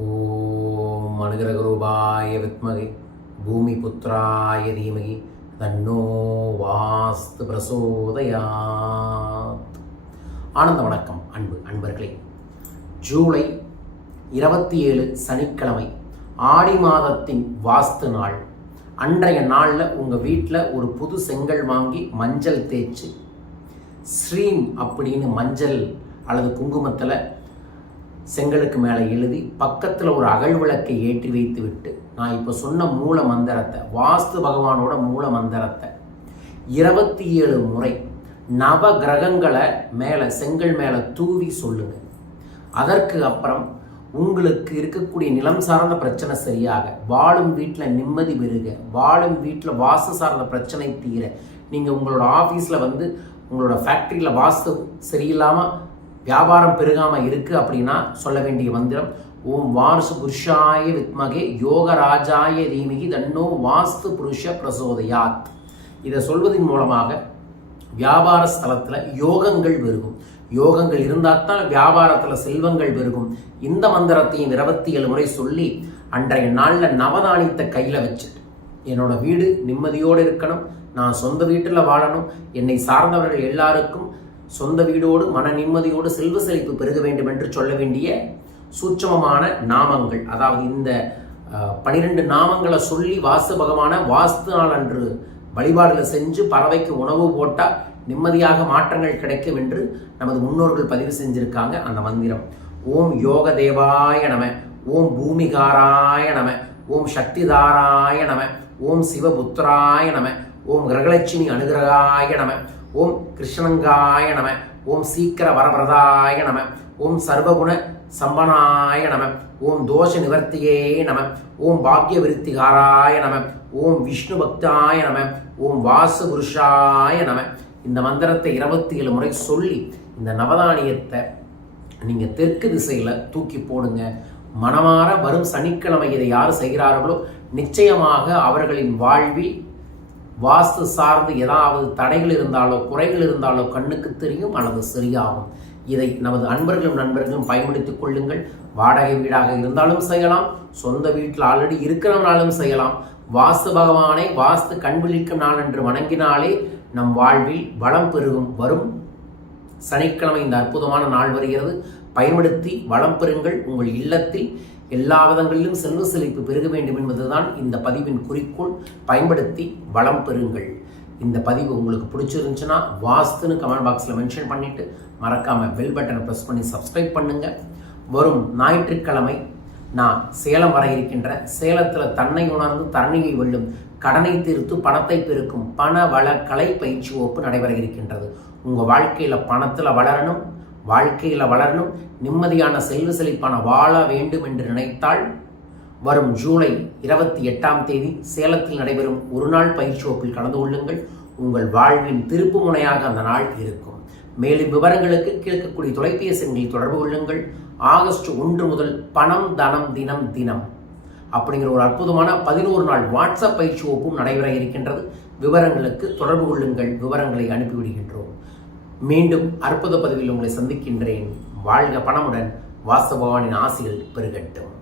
ஓம் அனுகிரகரூபாய வித்மகே பூமிபுத்ராய தீமகி தன்னோ வாஸ்து பிரசோதயாத். ஆனந்த வணக்கம் அன்பர்களே. ஜூலை 27 சனிக்கிழமை, ஆடி மாதத்தின் வாஸ்து நாள். அன்றைய நாளில் உங்கள் வீட்டில் ஒரு புது செங்கல் வாங்கி மஞ்சள் தேய்ச்சி ஸ்ரீம் அப்படின்னு மஞ்சள் அல்லது குங்குமத்தில் செங்கலுக்கு மேலே எழுதி பக்கத்தில் ஒரு அகல் விளக்கை ஏற்றி வைத்து விட்டு, நான் இப்போ சொன்ன மூல மந்திரத்தை, வாஸ்து பகவானோட மூல மந்திரத்தை 27 முறை நவ கிரகங்களை மேலே செங்கல் மேலே தூவி சொல்லுங்க. அதற்கு அப்புறம் உங்களுக்கு இருக்கக்கூடிய நிலம் சார்ந்த பிரச்சனை சரியாக, வாழும் வீட்டில் நிம்மதி பெருக, வாழும் வீட்டில் வாஸ்து சார்ந்த பிரச்சனை தீர, நீங்கள் உங்களோட ஆஃபீஸில் உங்களோட ஃபேக்ட்ரியில் வாஸ்து சரியில்லாமல் வியாபாரம் பெருகாமல் இருக்குது அப்படின்னா சொல்ல வேண்டிய மந்திரம் ஓம் வாஸ்து புருஷாய வித்மகே யோகராஜாய தீமகி தன்னோ வாஸ்து புருஷ பிரசோதயாத். இதை சொல்வதன் மூலமாக வியாபார ஸ்தலத்தில் யோகங்கள் பெருகும். யோகங்கள் இருந்தால் தான் வியாபாரத்தில் செல்வங்கள் பெருகும். இந்த மந்திரத்தையும் 27 முறை சொல்லி அன்றைய நாளில் நவதானியத்தை கையில் வச்சுட்டு, என்னோட வீடு நிம்மதியோடு இருக்கணும், நான் சொந்த வீட்டில் வாழணும், என்னை சார்ந்தவர்கள் எல்லாருக்கும் சொந்த வீடோடு மன நிம்மதியோடு செல்வ செழிப்பு பெருக வேண்டும் என்று சொல்ல வேண்டிய சூட்சமமான நாமங்கள். அதாவது இந்த 12 நாமங்களை சொல்லி வாஸ்து பகவான வாஸ்து நாள் அன்று வழிபாடுகளை செஞ்சு பறவைக்கு உணவு போட்டால் நிம்மதியாக மாற்றங்கள் கிடைக்கும் என்று நமது முன்னோர்கள் பதிவு செஞ்சிருக்காங்க. அந்த மந்திரம் ஓம் யோக தேவாய நம, ஓம் பூமிகாராய நம, ஓம் சக்திதாராய நம, ஓம் சிவபுத்திராய நம, ஓம் கிரகலட்சுமி அனுகிரகாய நம, ஓம் கிருஷ்ணங்காய நம, ஓம் சீக்கிர வரபிரதாய நம, ஓம் சர்வகுண சம்பனாய நம, ஓம் தோஷ நிவர்த்தியே நம, ஓம் பாக்ய விருத்திகாராய நம, ஓம் விஷ்ணு பக்தாய நம, ஓம் வாசு புருஷாய நம. இந்த மந்திரத்தை 27 முறை சொல்லி இந்த நவதானியத்தை நீங்கள் தெற்கு திசையில் தூக்கி போடுங்க. மனமாற வரும் சனிக்கிழமை இதை யார் செய்கிறார்களோ நிச்சயமாக அவர்களின் வாழ்வில் வாஸ்து சார்ந்து ஏதாவது தடைகள் இருந்தாலோ குறைகள் இருந்தாலோ கண்ணுக்கு தெரியும் அல்லது சரியாகும். இதை நமது அன்பர்களும் நண்பர்களும் பயன்படுத்திக் கொள்ளுங்கள். வாடகை வீடாக இருந்தாலும் செய்யலாம், சொந்த வீட்டில் ஆல்ரெடி இருக்கிறவனாலும் செய்யலாம். வாஸ்து பகவானை வாஸ்து கண்விழிக்கும் நாள் என்று வணங்கினாலே நம் வாழ்வில் வளம் பெருகும். வரும் சனிக்கிழமை இந்த அற்புதமான நாள் வருகிறது. பயன்படுத்தி வளம் பெறுங்கள். உங்கள் இல்லத்தில் எல்லா விதங்களிலும் செல்வ செழிப்பு பெருக வேண்டும் என்பதுதான் இந்த பதிவின் குறிக்கோள். பயன்படுத்தி வளம் பெறுங்கள். இந்த பதிவு உங்களுக்கு பிடிச்சிருந்துச்சுன்னா வாஸ்துன்னு கமெண்ட் பாக்ஸில் மென்ஷன் பண்ணிட்டு மறக்காம பெல் பட்டனை ப்ரெஸ் பண்ணி சப்ஸ்கிரைப் பண்ணுங்க. வரும் ஞாயிற்றுக்கிழமை நான் சேலம் வர இருக்கின்ற சேலத்தில் தன்னை உணர்ந்து தரணியை வெல்லும், கடனை தீர்த்து பணத்தை பெருக்கும் பண வள கலை பயிற்சி வகுப்பு நடைபெற இருக்கின்றது. உங்கள் வாழ்க்கையில் பணத்தில் வளரணும், வாழ்க்கையில் வளரணும், நிம்மதியான செல்வ செழிப்பான வாழ வேண்டும் என்று நினைத்தால் வரும் ஜூலை 28ஆம் தேதி சேலத்தில் நடைபெறும் ஒரு நாள் பயிற்சி வகுப்பில் கலந்து கொள்ளுங்கள். உங்கள் வாழ்வின் திருப்பு முனையாக அந்த நாள் இருக்கும். மேலும் விவரங்களுக்கு கேட்கக்கூடிய தொலைபேசி எண்களில் தொடர்பு கொள்ளுங்கள். ஆகஸ்ட் 1 முதல் பணம் தனம் தினம் தினம் அப்படிங்கிற ஒரு அற்புதமான 11 நாள் வாட்ஸ்அப் பயிற்சி வகுப்பும் நடைபெற இருக்கின்றது. விவரங்களுக்கு தொடர்பு கொள்ளுங்கள். விவரங்களை அனுப்பிவிடுகின்றோம். மீண்டும் அற்புத பதிவில் உங்களை சந்திக்கின்றேன். வாழ்க பணமுடன். வாஸ்து பகவானின் ஆசிகள் பெருகட்டும்.